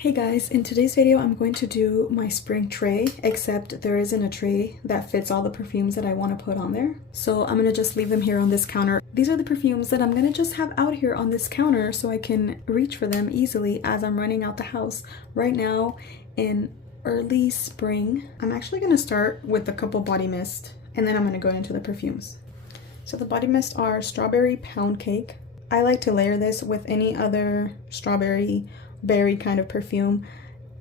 Hey guys, in today's video I'm going to do my spring tray, except there isn't a tray that fits all the perfumes that I want to put on there. So I'm going to just leave them here on this counter. These are the perfumes that I'm going to just have out here on this counter so I can reach for them easily as I'm running out the house right now in early spring. I'm actually going to start with a couple body mist and then I'm going to go into the perfumes. So the body mist are strawberry pound cake. I like to layer this with any other strawberry berry kind of perfume.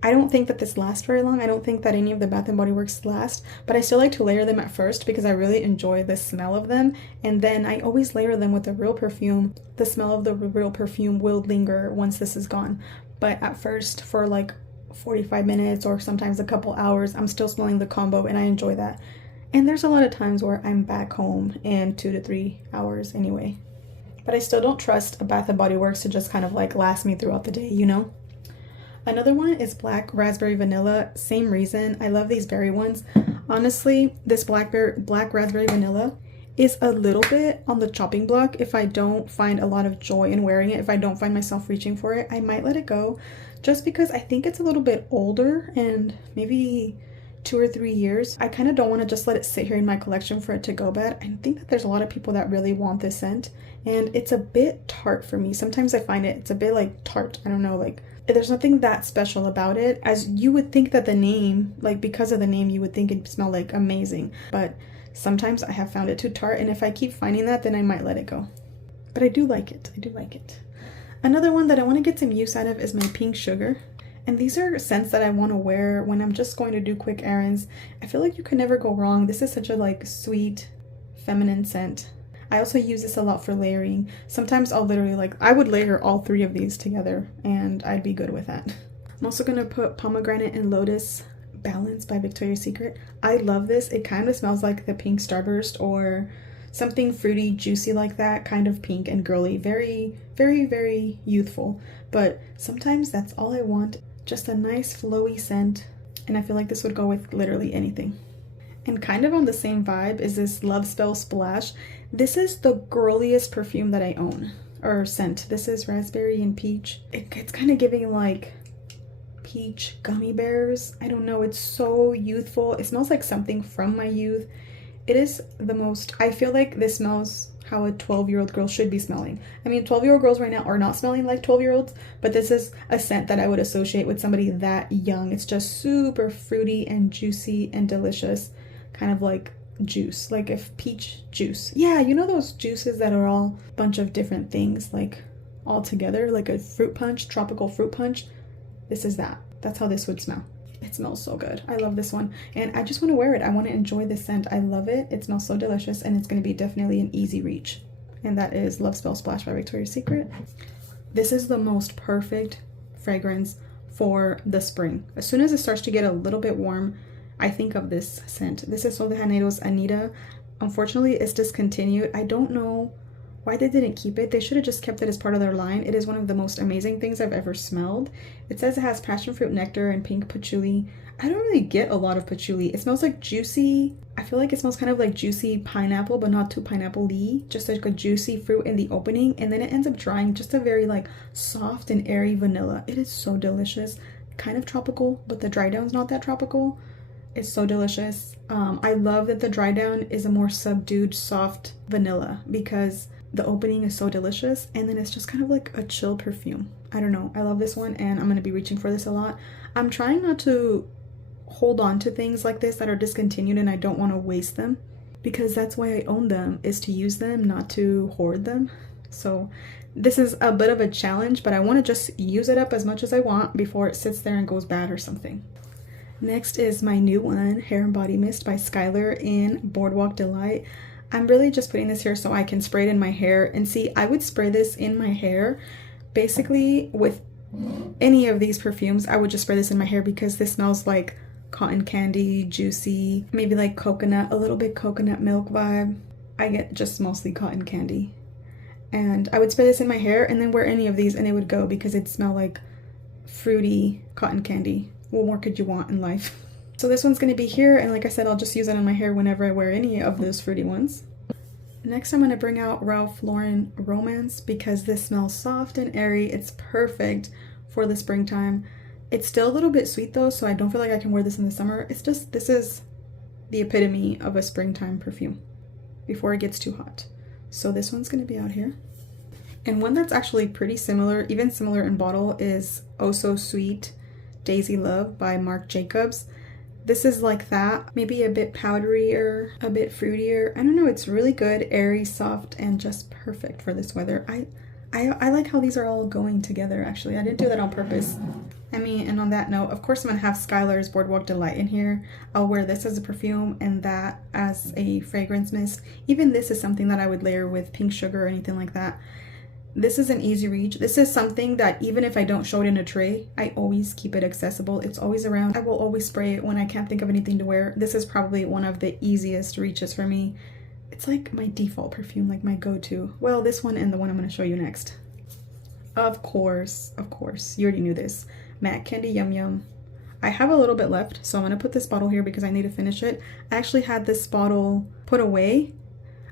I don't think that this lasts very long. I don't think that any of the Bath & Body Works last, but I still like to layer them at first because I really enjoy the smell of them, and then I always layer them with the real perfume. The smell of the real perfume will linger once this is gone, but at first for like 45 minutes or sometimes a couple hours I'm still smelling the combo, and I enjoy that. And there's a lot of times where I'm back home in 2 to 3 hours anyway. But I still don't trust a Bath & Body Works to just kind of like last me throughout the day, you know? Another one is Black Raspberry Vanilla. Same reason. I love these berry ones. Honestly, this Black Raspberry Vanilla is a little bit on the chopping block. If I don't find a lot of joy in wearing it, if I don't find myself reaching for it, I might let it go just because I think it's a little bit older and maybe 2 or 3 years. I kind of don't want to just let it sit here in my collection for it to go bad. I think that there's a lot of people that really want this scent, and it's a bit tart for me. Sometimes I find it's a bit like tart. I don't know, like there's nothing that special about it, as you would think that the name, like because of the name, you would think it'd smell like amazing, but sometimes I have found it too tart, and if I keep finding that, then I might let it go. But I do like it. I do like it. Another one that I want to get some use out of is my Pink Sugar. And these are scents that I want to wear when I'm just going to do quick errands. I feel like you can never go wrong. This is such a like sweet, feminine scent. I also use this a lot for layering. Sometimes I'll literally I would layer all 3 of these together and I'd be good with that. I'm also going to put Pomegranate and Lotus Balance by Victoria's Secret. I love this. It kind of smells like the Pink Starburst or something fruity, juicy like that, kind of pink and girly. Very, very, very youthful. But sometimes that's all I want. Just a nice flowy scent, and I feel like this would go with literally anything. And kind of on the same vibe is this Love Spell Splash. This is the girliest perfume that I own, or scent. This is raspberry and peach. It's kind of giving like peach gummy bears. I don't know, it's so youthful. It smells like something from my youth. It is the most, I feel like this smells how a 12-year-old girl should be smelling. I mean, 12-year-old girls right now are not smelling like 12-year-olds, but this is a scent that I would associate with somebody that young. It's just super fruity and juicy and delicious, kind of like juice, like if peach juice. Yeah, you know those juices that are all a bunch of different things like all together, like a fruit punch, tropical fruit punch? This is that. That's how this would smell. It smells so good. I love this one, and I just want to wear it. I want to enjoy this scent. I love it. It smells so delicious, and it's going to be definitely an easy reach. And that is Love Spell Splash by Victoria's Secret. This is the most perfect fragrance for the spring. As soon as it starts to get a little bit warm, I think of this scent. This is Sol de Janeiro's Anita. Unfortunately, it's discontinued. I don't know why they didn't keep it. They should have just kept it as part of their line. It is one of the most amazing things I've ever smelled. It says it has passion fruit nectar and pink patchouli. I don't really get a lot of patchouli. It smells like juicy, I feel like it smells kind of like juicy pineapple, but not too pineapple-y. Just like a juicy fruit in the opening, and then it ends up drying just a very like soft and airy vanilla. It is so delicious. Kind of tropical, but the dry down's not that tropical. It's so delicious. I love that the dry down is a more subdued, soft vanilla because the opening is so delicious, and then it's just kind of like a chill perfume. I don't know. I love this one, and I'm going to be reaching for this a lot. I'm trying not to hold on to things like this that are discontinued, and I don't want to waste them because that's why I own them, is to use them, not to hoard them. So this is a bit of a challenge, but I want to just use it up as much as I want before it sits there and goes bad or something. Next is my new one, Hair and Body Mist by Skylar in Boardwalk Delight. I'm really just putting this here so I can spray it in my hair. And see, I would spray this in my hair. Basically, with any of these perfumes, I would just spray this in my hair because this smells like cotton candy, juicy, maybe like coconut, a little bit coconut milk vibe. I get just mostly cotton candy. And I would spray this in my hair and then wear any of these and it would go because it'd smell like fruity cotton candy. What more could you want in life? So this one's going to be here, and like I said, I'll just use it on my hair whenever I wear any of those fruity ones. Next, I'm going to bring out Ralph Lauren Romance because this smells soft and airy. It's perfect for the springtime. It's still a little bit sweet though, so I don't feel like I can wear this in the summer. It's just, this is the epitome of a springtime perfume before it gets too hot. So this one's gonna be out here. And one that's actually pretty similar, even similar in bottle, is Oh So Sweet Daisy Love by Marc Jacobs. This is like that, maybe a bit powderier, a bit fruitier. I don't know, it's really good, airy, soft, and just perfect for this weather. I like how these are all going together, actually. I didn't do that on purpose. I mean, and on that note, of course I'm gonna have Skylar's Boardwalk Delight in here. I'll wear this as a perfume and that as a fragrance mist. Even this is something that I would layer with pink sugar or anything like that. This is an easy reach. This is something that even if I don't show it in a tray, I always keep it accessible. It's always around. I will always spray it when I can't think of anything to wear. This is probably one of the easiest reaches for me. It's like my default perfume, like my go-to. Well, this one and the one I'm gonna show you next. Of course, you already knew this. Matte Candy Yum Yum. I have a little bit left, so I'm gonna put this bottle here because I need to finish it. I actually had this bottle put away.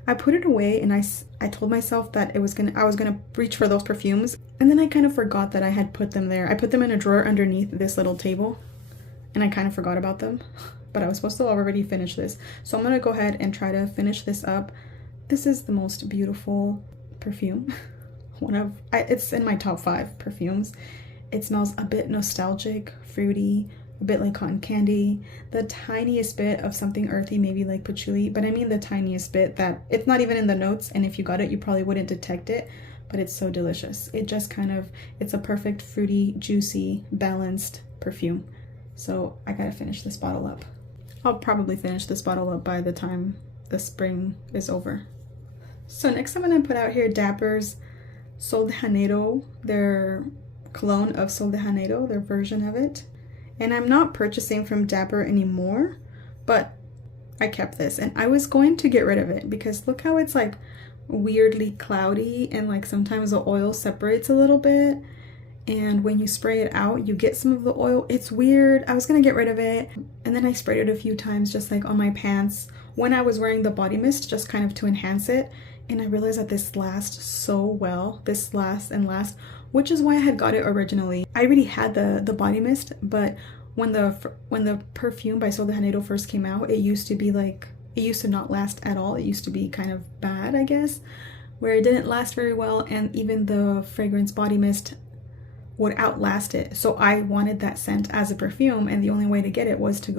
I put it away and I told myself that I was gonna reach for those perfumes, and then I kind of forgot that I had put them there. I put them in a drawer underneath this little table and I kind of forgot about them, but I was supposed to already finish this. So I'm gonna go ahead and try to finish this up. This is the most beautiful perfume. It's in my top 5 perfumes. It smells a bit nostalgic, fruity, a bit like cotton candy, the tiniest bit of something earthy, maybe like patchouli, but I mean the tiniest bit that it's not even in the notes, and if you got it you probably wouldn't detect it, but it's so delicious. It just kind of, it's a perfect fruity, juicy, balanced perfume. So I gotta finish this bottle up. I'll probably finish this bottle up by the time the spring is over. So next I'm gonna put out here Dapper's Sol de Janeiro, their clone of Sol de Janeiro, their version of it. And I'm not purchasing from Dapper anymore, but I kept this and I was going to get rid of it because look how it's like weirdly cloudy, and like sometimes the oil separates a little bit, and when you spray it out you get some of the oil. It's weird. I was gonna get rid of it, and then I sprayed it a few times just like on my pants when I was wearing the body mist, just kind of to enhance it, and I realized that this lasts so well. This lasts and lasts, which is why I had got it originally. I already had the body mist, but when the perfume by Sol de Janeiro first came out, it used to be like, it used to not last at all. It used to be kind of bad, I guess, where it didn't last very well, and even the fragrance body mist would outlast it. So I wanted that scent as a perfume, and the only way to get it was to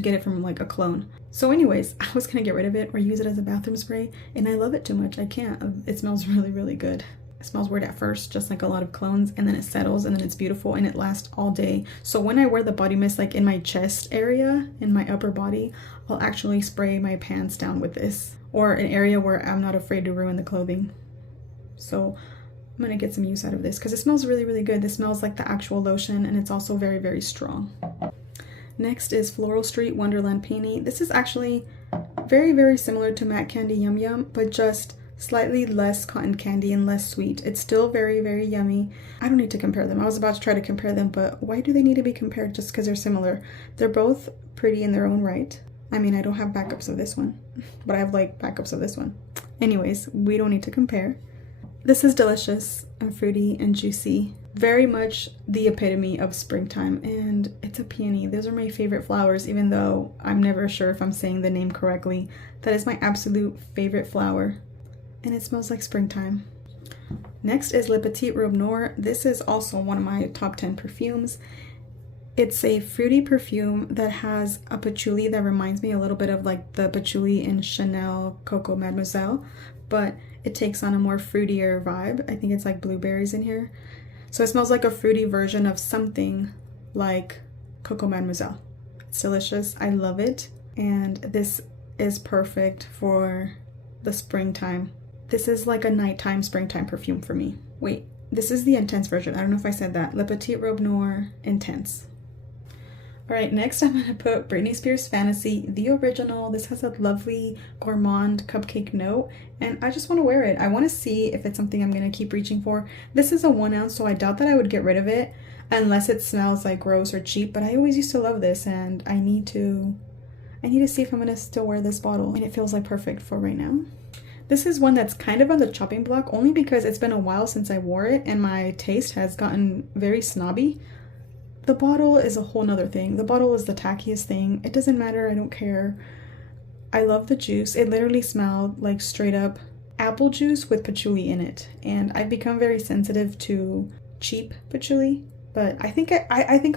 get it from like a clone. So anyways, I was gonna get rid of it or use it as a bathroom spray, and I love it too much. I can't. It smells really, really good. It smells weird at first, just like a lot of clones, and then it settles, and then it's beautiful, and it lasts all day. So when I wear the body mist, like in my chest area, in my upper body, I'll actually spray my pants down with this, or an area where I'm not afraid to ruin the clothing. So I'm gonna get some use out of this because it smells really, really good. This smells like the actual lotion, and it's also very, very strong. Next is Floral Street Wonderland Peony. This is actually very, very similar to Matte Candy Yum Yum, but just slightly less cotton candy and less sweet. It's still very, very yummy. I don't need to compare them. I was about to try to compare them, but why do they need to be compared just because they're similar? They're both pretty in their own right. I mean, I don't have backups of this one, but I have like backups of this one. Anyways, we don't need to compare. This is delicious and fruity and juicy. Very much the epitome of springtime, and it's a peony. Those are my favorite flowers, even though I'm never sure if I'm saying the name correctly. That is my absolute favorite flower, and it smells like springtime. Next is Le Petit Robe Noir. This is also one of my top 10 perfumes. It's a fruity perfume that has a patchouli that reminds me a little bit of like the patchouli in Chanel Coco Mademoiselle, but it takes on a more fruitier vibe. I think it's like blueberries in here. So it smells like a fruity version of something like Coco Mademoiselle. It's delicious. I love it. And this is perfect for the springtime. This is like a nighttime springtime perfume for me. Wait, this is the intense version. I don't know if I said that. Le Petit Robe Noir Intense. All right, next I'm gonna put Britney Spears Fantasy, the original. This has a lovely gourmand cupcake note, and I just want to wear it. I want to see if it's something I'm gonna keep reaching for. This is a 1 ounce, so I doubt that I would get rid of it unless it smells like gross or cheap, but I always used to love this, and I need to see if I'm gonna still wear this bottle, and it feels like perfect for right now. This is one that's kind of on the chopping block, only because it's been a while since I wore it and my taste has gotten very snobby. the bottle is a whole nother thing. The bottle is the tackiest thing. It doesn't matter, I don't care. I love the juice. It literally smelled like straight up apple juice with patchouli in it. And I've become very sensitive to cheap patchouli, but I think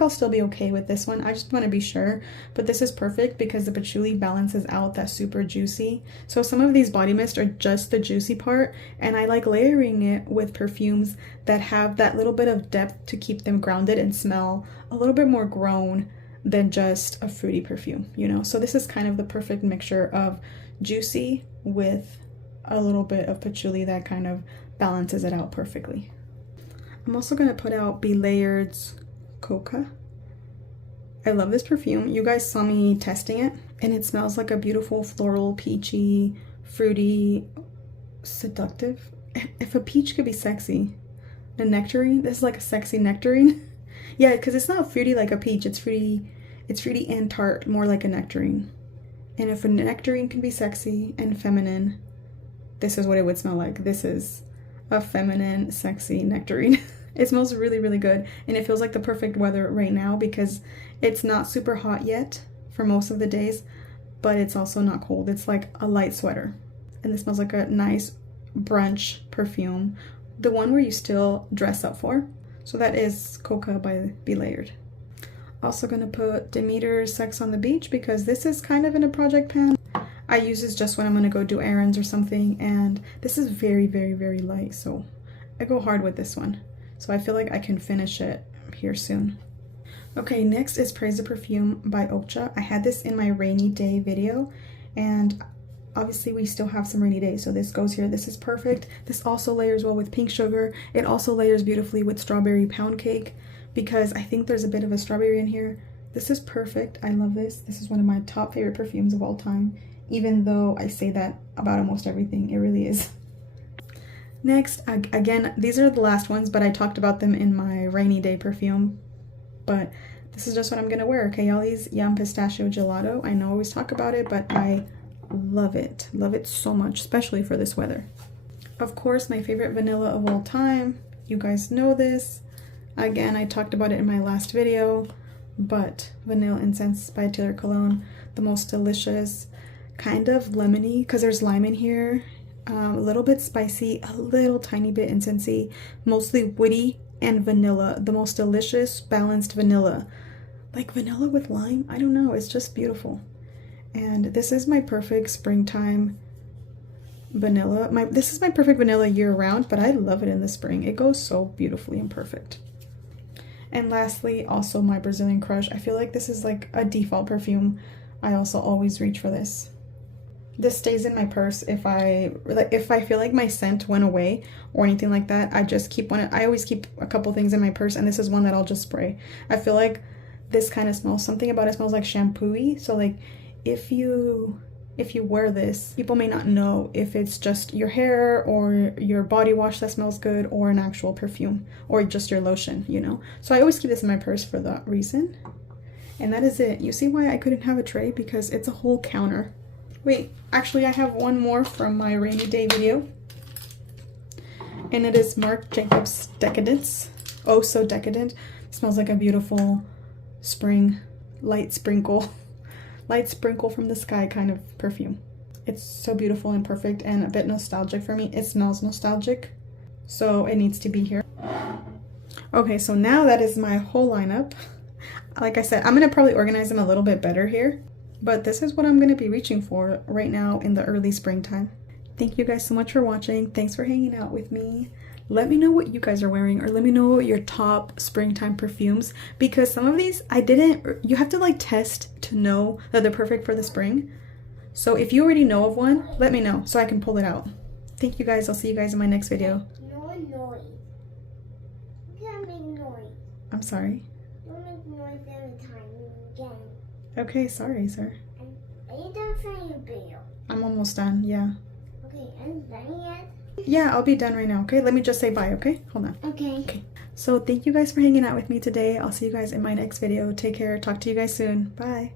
I'll still be okay with this one. I just want to be sure. But this is perfect because the patchouli balances out that super juicy. So some of these body mist are just the juicy part, and I like layering it with perfumes that have that little bit of depth to keep them grounded and smell a little bit more grown than just a fruity perfume, you know? So this is kind of the perfect mixture of juicy with a little bit of patchouli that kind of balances it out perfectly. I'm also going to put out Be Layred's Coca. I love this perfume. You guys saw me testing it, and it smells like a beautiful floral, peachy, fruity, seductive. If a peach could be sexy, a nectarine, this is like a sexy nectarine. Yeah, because it's not fruity like a peach. It's fruity and tart, more like a nectarine. And if a nectarine can be sexy and feminine, this is what it would smell like. This is a feminine, sexy nectarine. It smells really, really good, and it feels like the perfect weather right now because it's not super hot yet for most of the days, but it's also not cold. It's like a light sweater, and this smells like a nice brunch perfume, the one where you still dress up for. So that is Coca by Be Layered. Also gonna put Demeter's Sex on the Beach because this is kind of in a project pan. I use this just when I'm gonna go do errands or something, and this is very, very, very light, so I go hard with this one. So I feel like I can finish it here soon. Okay, next is Praise the Perfume by Ocha. I had this in my rainy day video, and obviously we still have some rainy days, so this goes here. This is perfect. This also layers well with pink sugar. It also layers beautifully with strawberry pound cake because I think there's a bit of a strawberry in here. This is perfect. I love this. This is one of my top favorite perfumes of all time. Even though I say that about almost everything, it really is. Next, again, these are the last ones, but I talked about them in my rainy day perfume. But this is just what I'm gonna wear. Kayali's Yum Pistachio Gelato. I know I always talk about it, but I love it. Love it so much, especially for this weather. Of course, my favorite vanilla of all time. You guys know this. Again, I talked about it in my last video, but Vanilla Incense by Taylor Cologne, the most delicious, kind of lemony because there's lime in here, a little bit spicy, a little tiny bit incensey, mostly woody, and vanilla. The most delicious balanced vanilla, like vanilla with lime. I don't know, it's just beautiful. And this is my perfect springtime vanilla. This is my perfect vanilla year-round, but I love it in the spring. It goes so beautifully and perfect. And lastly, also my Brazilian Crush. I feel like this is like a default perfume. I also always reach for this. This stays in my purse if I feel like my scent went away or anything like that. I just keep one. I always keep a couple things in my purse, and this is one that I'll just spray. I feel like this kind of smells, something about it smells like shampoo-y. So like if you wear this, people may not know if it's just your hair or your body wash that smells good or an actual perfume or just your lotion, you know. So I always keep this in my purse for that reason. And that is it. You see why I couldn't have a tray? Because it's a whole counter. Wait, actually I have one more from my rainy day video. And it is Marc Jacobs Decadence. Oh, so decadent. It smells like a beautiful spring light sprinkle from the sky kind of perfume. It's so beautiful and perfect and a bit nostalgic for me. It smells nostalgic, so it needs to be here. Okay, so now that is my whole lineup. Like I said, I'm gonna probably organize them a little bit better here, but this is what I'm gonna be reaching for right now in the early springtime. Thank you guys so much for watching. Thanks for hanging out with me. Let me know what you guys are wearing, or let me know your top springtime perfumes, because some of these you have to like test to know that they're perfect for the spring. So if you already know of one, let me know so I can pull it out. Thank you guys. I'll see you guys in my next video. No noise. You can't make noise. I'm sorry. Don't make noise every time again. Okay, sorry, sir. Are you done for your video? I'm almost done, yeah. Okay, are you done yet? Yeah, I'll be done right now, okay? Let me just say bye, okay? Hold on. Okay. So thank you guys for hanging out with me today. I'll see you guys in my next video. Take care. Talk to you guys soon. Bye.